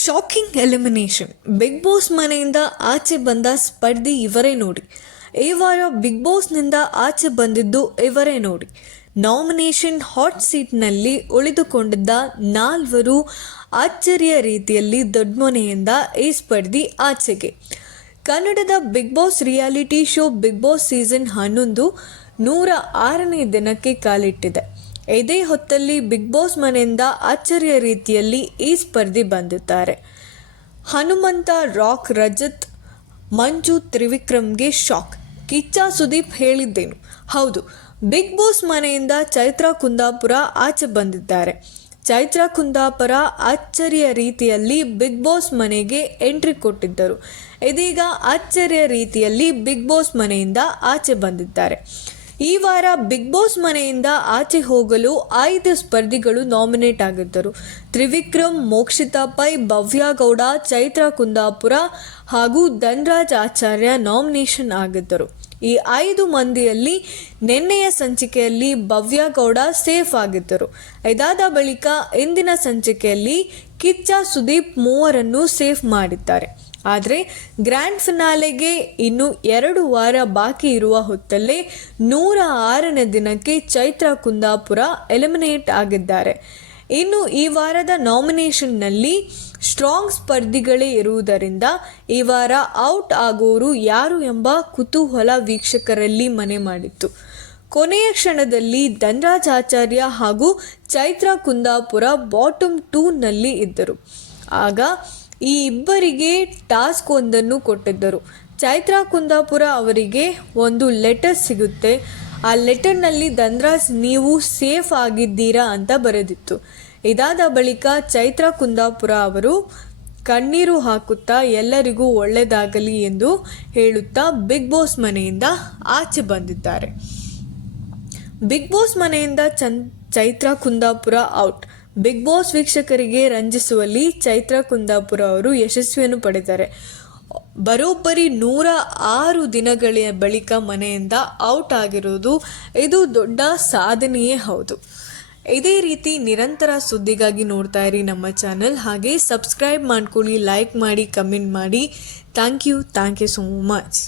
Shocking elimination. Big Boss ಮನೆಯಿಂದ ಆಚೆ ಬಂದ ಸ್ಪರ್ಧಿ ಇವರೇ ನೋಡಿ. ಈ ವಾರ ಬಿಗ್ ಬಾಸ್ನಿಂದ ಆಚೆ ಬಂದಿದ್ದು ಇವರೇ ನೋಡಿ. ನಾಮಿನೇಷನ್ ಹಾಟ್ ಸೀಟ್ನಲ್ಲಿ ಉಳಿದುಕೊಂಡಿದ್ದ 4 ಅಚ್ಚರಿಯ ರೀತಿಯಲ್ಲಿ ದೊಡ್ಡಮನೆಯಿಂದ ಈ ಸ್ಪರ್ಧಿ ಆಚೆಗೆ. ಕನ್ನಡದ Bigg Boss reality show Bigg Boss season 11 106ನೇ ದಿನಕ್ಕೆ ಕಾಲಿಟ್ಟಿದೆ. ಇದೇ ಹೊತ್ತಲ್ಲಿ ಬಿಗ್ ಬಾಸ್ ಮನೆಯಿಂದ ಅಚ್ಚರಿಯ ರೀತಿಯಲ್ಲಿ ಈ ಸ್ಪರ್ಧಿ ಬಂದಿದ್ದಾರೆ. ಹನುಮಂತ, ರಾಕ್, ರಜತ್, ಮಂಜು, ತ್ರಿವಿಕ್ರಮ್ಗೆ ಶಾಕ್. ಕಿಚ್ಚ ಸುದೀಪ್ ಹೇಳಿದ್ದೇನು? ಹೌದು, ಬಿಗ್ ಬಾಸ್ ಮನೆಯಿಂದ ಚೈತ್ರಾ ಕುಂದಾಪುರ ಆಚೆ ಬಂದಿದ್ದಾರೆ. ಚೈತ್ರಾ ಕುಂದಾಪುರ ಅಚ್ಚರಿಯ ರೀತಿಯಲ್ಲಿ ಬಿಗ್ ಬಾಸ್ ಮನೆಗೆ ಎಂಟ್ರಿ ಕೊಟ್ಟಿದ್ದರು. ಇದೀಗ ಅಚ್ಚರಿಯ ರೀತಿಯಲ್ಲಿ ಬಿಗ್ ಬಾಸ್ ಮನೆಯಿಂದ ಆಚೆ ಬಂದಿದ್ದಾರೆ. ಈ ವಾರ ಬಿಗ್ ಬಾಸ್ ಮನೆಯಿಂದ ಆಚೆ ಹೋಗಲು 5 ಸ್ಪರ್ಧಿಗಳು ನಾಮಿನೇಟ್ ಆಗಿದ್ದರು. ತ್ರಿವಿಕ್ರಮ್, ಮೋಕ್ಷಿತಾ ಪೈ, ಭವ್ಯ ಗೌಡ, ಚೈತ್ರಾ ಕುಂದಾಪುರ ಹಾಗೂ ಧನ್ರಾಜ್ ಆಚಾರ್ಯ ನಾಮಿನೇಷನ್ ಆಗಿದ್ದರು. ಈ 5 ಮಂದಿಯಲ್ಲಿ ನಿನ್ನೆಯ ಸಂಚಿಕೆಯಲ್ಲಿ ಭವ್ಯ ಗೌಡ ಸೇಫ್ ಆಗಿದ್ದರು. ಇದಾದ ಬಳಿಕ ಇಂದಿನ ಸಂಚಿಕೆಯಲ್ಲಿ ಕಿಚ್ಚ ಸುದೀಪ್ 3ರನ್ನು ಸೇಫ್ ಮಾಡಿದ್ದಾರೆ. ಆದರೆ ಗ್ರ್ಯಾಂಡ್ ಫಿನಾಲೆಗೆ ಇನ್ನು 2 ವಾರ ಬಾಕಿ ಇರುವ ಹೊತ್ತಲ್ಲೇ 106ನೇ ದಿನಕ್ಕೆ ಚೈತ್ರಾ ಕುಂದಾಪುರ ಎಲಿಮಿನೇಟ್ ಆಗಿದ್ದಾರೆ. ಇನ್ನು ಈ ವಾರದ ನಾಮಿನೇಷನ್ನಲ್ಲಿ ಸ್ಟ್ರಾಂಗ್ ಸ್ಪರ್ಧಿಗಳೇ ಇರುವುದರಿಂದ ಈ ವಾರ ಔಟ್ ಆಗೋರು ಯಾರು ಎಂಬ ಕುತೂಹಲ ವೀಕ್ಷಕರಲ್ಲಿ ಮನೆ ಮಾಡಿತ್ತು. ಕೊನೆಯ ಕ್ಷಣದಲ್ಲಿ ಧನ್ರಾಜ್ ಆಚಾರ್ಯ ಹಾಗೂ ಚೈತ್ರಾ ಕುಂದಾಪುರ ಬಾಟಮ್ 2ನಲ್ಲಿ ಇದ್ದರು. ಆಗ ಈ ಇಬ್ಬರಿಗೆ ಟಾಸ್ಕ್ ಒಂದನ್ನು ಕೊಟ್ಟಿದ್ದರು. ಚೈತ್ರಾ ಕುಂದಾಪುರ ಅವರಿಗೆ ಒಂದು ಲೆಟರ್ ಸಿಗುತ್ತೆ. ಆ ಲೆಟರ್ನಲ್ಲಿ ಧನ್ರಾಜ್ ನೀವು ಸೇಫ್ ಆಗಿದ್ದೀರಾ ಅಂತ ಬರೆದಿತ್ತು. ಇದಾದ ಬಳಿಕ ಚೈತ್ರಾ ಕುಂದಾಪುರ ಅವರು ಕಣ್ಣೀರು ಹಾಕುತ್ತಾ ಎಲ್ಲರಿಗೂ ಒಳ್ಳೆಯದಾಗಲಿ ಎಂದು ಹೇಳುತ್ತಾ ಬಿಗ್ ಬಾಸ್ ಮನೆಯಿಂದ ಆಚೆ ಬಂದಿದ್ದಾರೆ. ಬಿಗ್ ಬಾಸ್ ಮನೆಯಿಂದ Chaitra Kundapura out. Bigg Boss ವೀಕ್ಷಕರಿಗೆ ರಂಜಿಸುವಲ್ಲಿ ಚೈತ್ರಾ ಕುಂದಾಪುರ ಅವರು ಯಶಸ್ವಿಯನ್ನು ಪಡೆದಿದ್ದಾರೆ. ಬರೋಬ್ಬರಿ 106 ದಿನಗಳ ಬಳಿಕ ಮನೆಯಿಂದ ಔಟ್ ಆಗಿರೋದು ಇದು ದೊಡ್ಡ ಸಾಧನೆಯೇ ಹೌದು. ಇದೇ ರೀತಿ ನಿರಂತರ ಸುದ್ದಿಗಾಗಿ ನೋಡ್ತಾ ಇರಿ ನಮ್ಮ ಚಾನಲ್. ಹಾಗೆ ಸಬ್ಸ್ಕ್ರೈಬ್ ಮಾಡ್ಕೊಳ್ಳಿ, ಲೈಕ್ ಮಾಡಿ, ಕಮೆಂಟ್ ಮಾಡಿ. Thank you so much.